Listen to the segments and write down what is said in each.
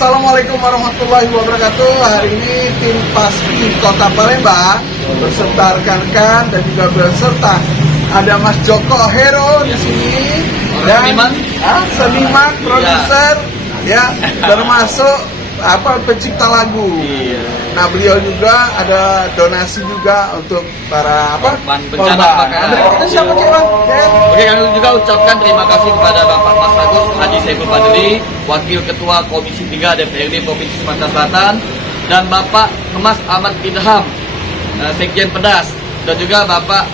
Assalamualaikum warahmatullahi wabarakatuh. Hari ini tim Paski Kota Palembang berserta rekan-rekan dan juga berserta ada Mas Joko Hero di sini dan seniman, produser, ya, termasuk pencipta lagu. Nah, beliau juga ada donasi juga untuk para bencana kebakaran. Kita siapa Bang? Oke, kami juga ucapkan terima kasih kepada Bapak Mas Agus Haji Saiful Badri, Wakil Ketua Komisi 3 DPRD Provinsi Sumatera Selatan, dan Bapak Kemas Ahmad Idham, Sekjen Pedas, dan juga Bapak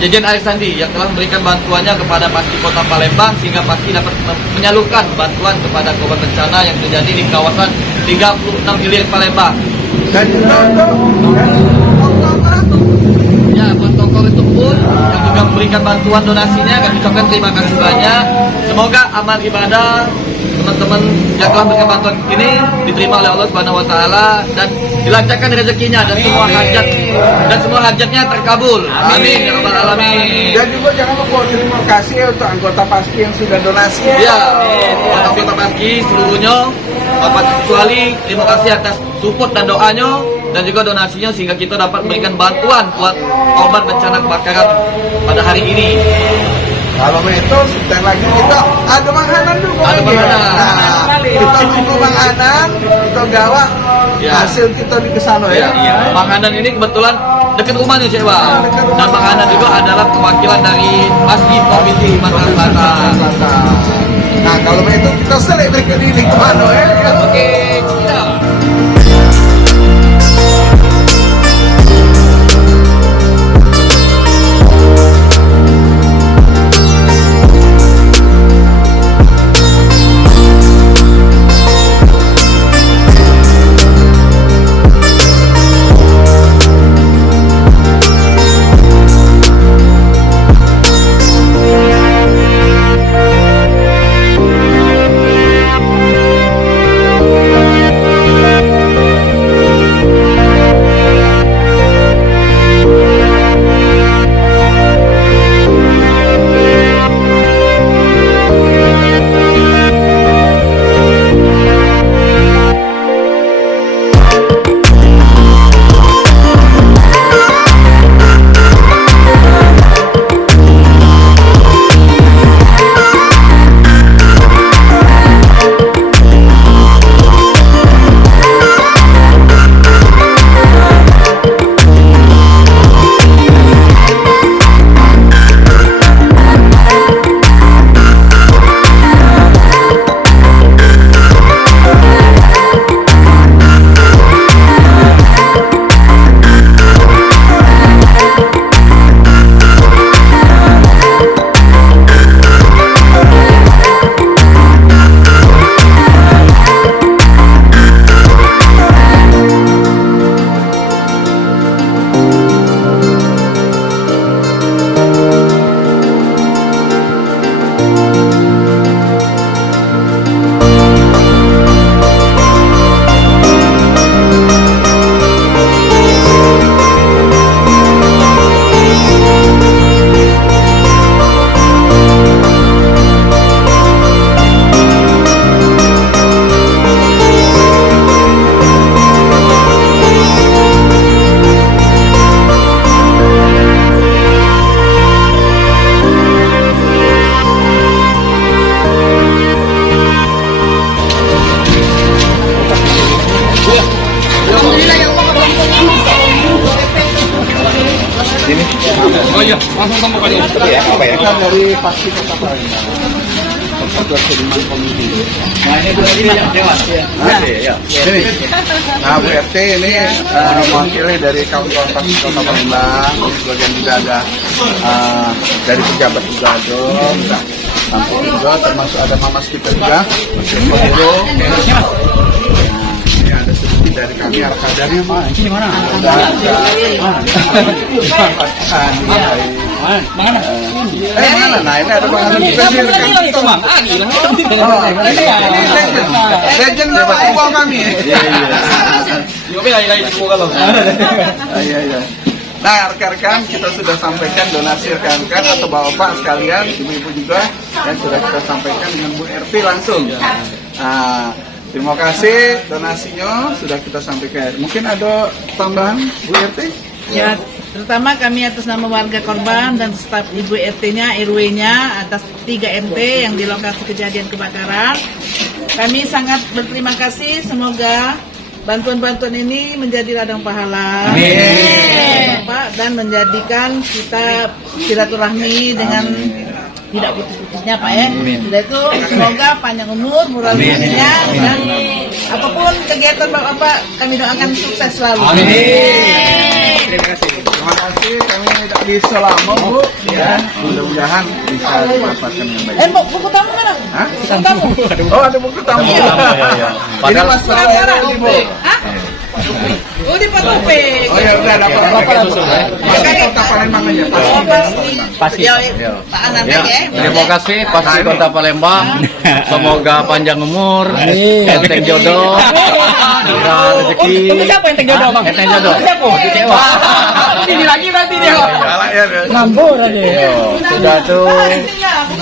Jejen Air Sandi yang telah memberikan bantuannya kepada Paski Kota Palembang sehingga Paski dapat menyalurkan bantuan kepada korban bencana yang terjadi di kawasan 36 Hilir Palembang. Dan juga buat toko itu pun yang juga memberikan bantuan donasinya, kami ucapkan terima kasih banyak. Semoga amal ibadah teman-teman yang telah memberikan bantuan ini diterima oleh Allah Subhanahu wa taala dan dilancarkan rezekinya dan semua hajatnya terkabul. Amin ya rabbal alamin. Dan juga jangan lupa terima kasih untuk anggota Paski yang sudah donasi. Ya, anggota Paski seluruhnya Bapak kecuali terima kasih atas support dan doanya dan juga donasinya sehingga kita dapat memberikan bantuan buat korban bencana kebakaran pada hari ini. Kalau itu sebentar lagi kita ada makanan dulu. Ada makanan. Nah, kita tunggu makanan, kita gawa hasil kita di kesana ya. Iya. Makanan ini kebetulan dekat rumahnya Cek Bang. Dan makanan juga adalah perwakilan dari Paski Provinsi Sumatera Selatan. Nah, kalau itu kita selek berikut ini kemana ya? Oke, siap. Oh iya, langsung kamu kali ya. Apa ya? Kita dari Paski Kota Palembang. Persatuan Seniman Komisi. Nah, ini berarti dewas ya. Ini. Nah, Bu RT ini mewakili dari kawan-kawan Paski Kota Palembang. Kemudian juga ada dari pejabat juga ada. Sampai juga termasuk ada mamas kita juga. Mas Joko Hero. Ini ada sedikit dari kami arkadannya Pak. Ini mana? Mana? Mana? Nah, ini ada makanan spesial kan. Itu Mang. Legend dapat uang kami. Iya. Iya. Nah, rekan-rekan kita sudah sampaikan donasi rekan-rekan atau bapak sekalian, ibu-ibu juga, dan sudah kita sampaikan dengan Bu RT langsung. Ah, terima kasih donasinya sudah kita sampaikan. Mungkin ada tambahan Bu RT? Ya, terutama kami atas nama warga korban dan staf Ibu RT-nya, RW-nya atas 3 RT yang di lokasi kejadian kebakaran. Kami sangat berterima kasih, semoga bantuan-bantuan ini menjadi ladang pahala. Amin. Pak, dan menjadikan kita silaturahmi dengan tidak putus-putusnya Pak ya. Sudah itu semoga panjang umur, murah rezekinya dan apapun kegiatan Bapak kami doakan sukses selalu. Terima kasih. Kami tidak bisa lama Bu. Ya, mudah-mudahan bisa dimanfaatkan yang baik. Buku tamu mana? Hah? Buku tamu. Oh, ada buku tamu. Ini masalah ini Bu. Hah? Oh, di Pak Topik. Oh ya udah dapat. Pakai Kota Palembang aja. Oh, pasti. Ya, Pak Anand Ya, ya. terima kasih pasti Kota Palembang. Semoga panjang umur, enteng jodoh, murah rezeki. Siapa yang jodoh, Bang? Enteng jodoh. Siapa? Kecewa. Ini lagi nanti dia. Ngambur aja. Sudah tuh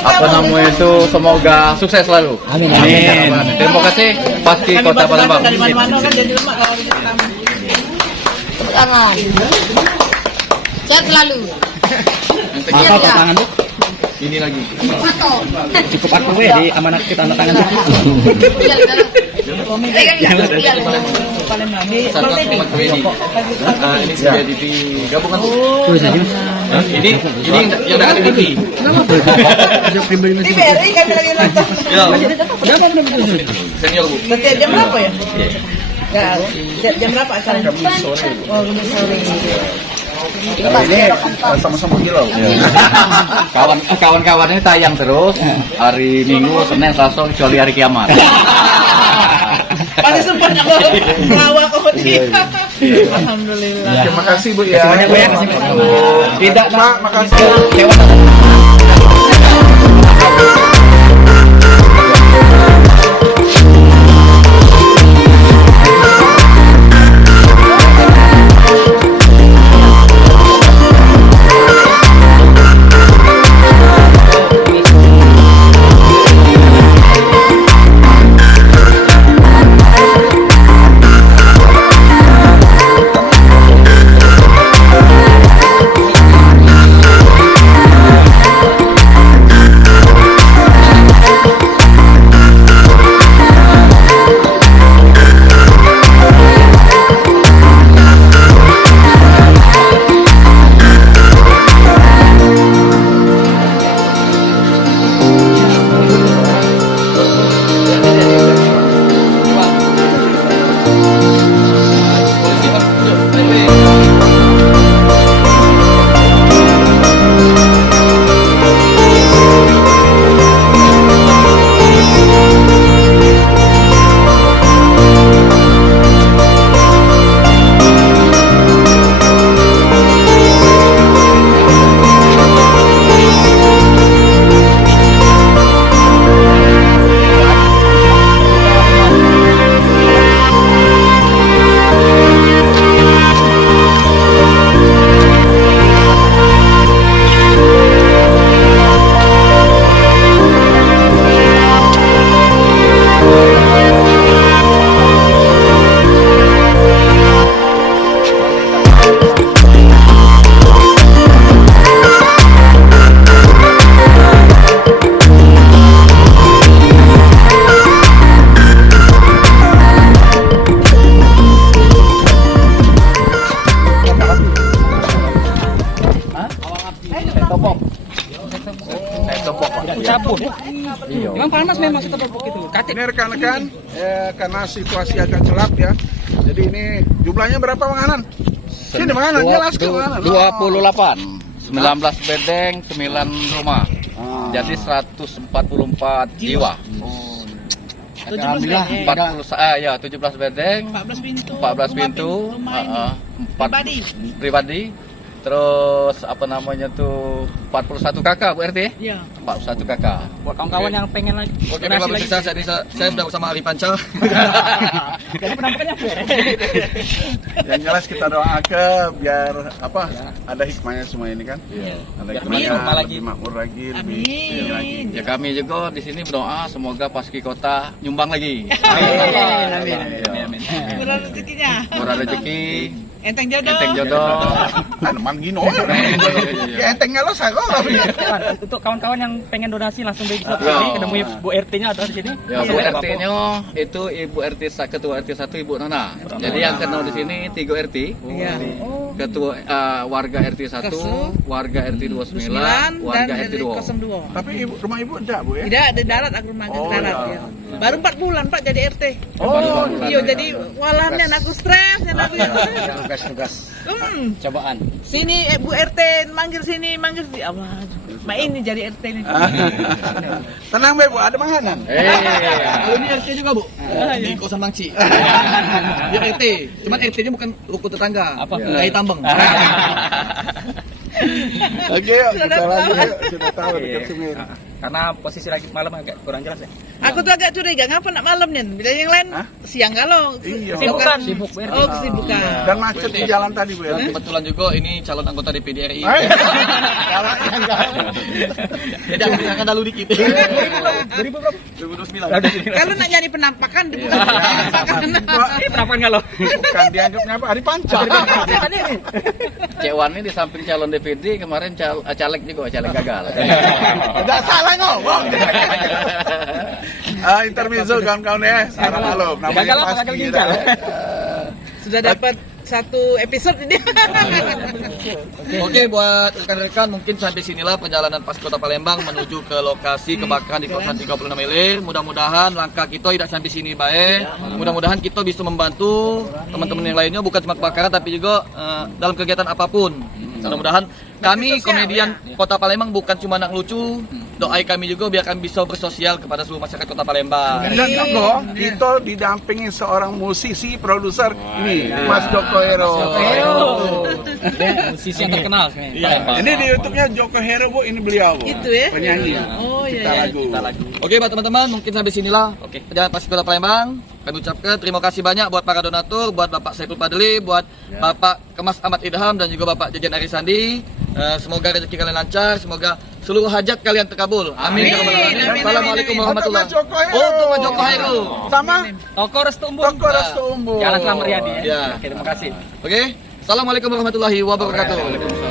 apa namanya itu semoga sukses selalu. Amin. Terima kasih pasti Kota Palembang. Dari mana-mana kan jadi lemak kalau kita tamu. Tangan. Sehat selalu. Iya, iya. Ini lagi. Foto. Cukup aku di amanat kita tanda tangan. Iya, iya. Palembang di Satu TV. sama ini. Ini sudah TV gabungan. Hah? Ini yang dekat TV. Di BRI kami lagi nonton. Ya. Senior Bu. Setiap jam berapa ya? Ya, jam berapa acaranya? Oh, sore. Ini sama-sama gila. Kawan-kawannya tayang terus hari Minggu, Senin, Selasa kecuali hari kiamat. Pasti sempatnya melawak kok dia. Alhamdulillah. Terima kasih Bu ya. Tidak Pak, makasih. Memang panas memang si topok itu. Ini rekan-rekan, karena situasi agak gelap ya. Jadi ini jumlahnya berapa Bang Hanan? Sini Bang Hanan, jelaskan Bang Hanan. 28, 19 bedeng, 9 rumah. Jadi 144 jiwa. 17 17 bedeng, 14 pintu. 14 pintu, Rumah ini. 4 Pribadi. pribadi, Terus apa namanya tuh 41 kakak Bu RT? Iya. 41 kakak. Buat kawan-kawan yang pengen lagi. Oke, baiklah pemirsa, saya sudah bersama Ali Panca. Jadi penampakannya apa? Yang jelas kita doakan biar apa? Ada hikmahnya semua ini kan? Ada Biar hikmahnya makmur lagi. lebih makmur lagi, lebih Amin. ini lagi. Ya kami juga di sini berdoa semoga Paski Kota nyumbang lagi. Amin. Murah rezekinya. Murah rezeki, Enteng jodoh. enteng jodoh. Anu man gino. Ya entengnya lo sago. Untuk kawan-kawan yang pengen donasi langsung bisa Ya. sini ketemu Bu RT-nya ada di sini. Ya, Bu RT-nya itu Ibu RT Ketua RT 1 Ibu Nona. Jadi yang kenal di sini 3 RT. Iya. Ketua warga RT 1, warga RT 29, dan warga RT 2. 02. Tapi rumah ibu enggak Bu ya? Tidak, di darat aku rumahnya di Oh, darat ya. ya. Baru 4 bulan Pak jadi RT. Oh, Iya, jadi walamnya aku stres, dan aku tugas-tugas. Cobaan. Sini Bu RT manggil sini, manggil sini. Allah, Mbak ini jadi RT ini. Tenang Bu, ada makanan. Kalau ini RT juga Bu, di kosan Mangci. Dia RT, cuman RT-nya bukan rukun tetangga. Apa? Gai Tambeng. Oke, yuk, kita lanjut yuk. Sudah tahu dekat sungai. Karena posisi lagi malam agak kurang jelas ya. Aku tuh agak curiga, ngapa nak malamnya? Bila yang lain siang kalau. Iya. Kesibukan. Sibuk Bu RT. Oh, kesibukan. Dan macet di jalan tadi Bu ya. Kebetulan juga ini calon anggota DPD RI. Kalau yang enggak. Jadi aku akan dalu dikit. 2029. Kalau nak nyari penampakan, bukan penampakan. Kenapa enggak lo? Bukan dianggapnya apa? Hari panca. Cek Wan ini di samping calon DPD kemarin caleg juga, caleg gagal. Tidak salah ngomong. Intermezzo kawan-kawan ya. Sarah malam. Namanya Gagal apa? pasti. Gagal ginjal. Sudah dapat satu episode ini. Oke, buat rekan-rekan mungkin sampai sinilah perjalanan Paski Kota Palembang menuju ke lokasi kebakaran di kawasan 36 Ilir. Mudah-mudahan langkah kita tidak sampai sini baik. Mudah-mudahan kita bisa membantu teman-teman yang lainnya bukan cuma kebakaran tapi juga dalam kegiatan apapun. Mudah-mudahan kami komedian Kota Palembang bukan cuma nak lucu, doai kami juga biar kami bisa bersosial kepada seluruh masyarakat Kota Palembang. Dan juga kita didampingi seorang musisi produser ini Mas Joko Hero. Musisi yang terkenal sebenarnya. Ini di YouTube-nya Joko Hero Bu, ini beliau Bu. Itu ya. Penyanyi. Oh Kita iya. lagu. Oke, Pak teman-teman, mungkin sampai sinilah perjalanan Paski Kota Palembang. Kami ucapkan terima kasih banyak buat para donatur, buat Bapak Saiful Padli, buat Bapak Kemas Ahmad Idham dan juga Bapak Jajan Arisandi. Semoga rezeki kalian lancar, semoga seluruh hajat kalian terkabul. Amin. Ya Rabbal Alamin. Assalamualaikum warahmatullahi Untuk Mas Joko Hero. Untuk Mas Joko Hero. Sama Toko Restu Umbun. Toko Restu Umbun. Jalan Selamat Riyadi ya. Ya. Oke, terima kasih. Oke. Assalamualaikum warahmatullahi wabarakatuh.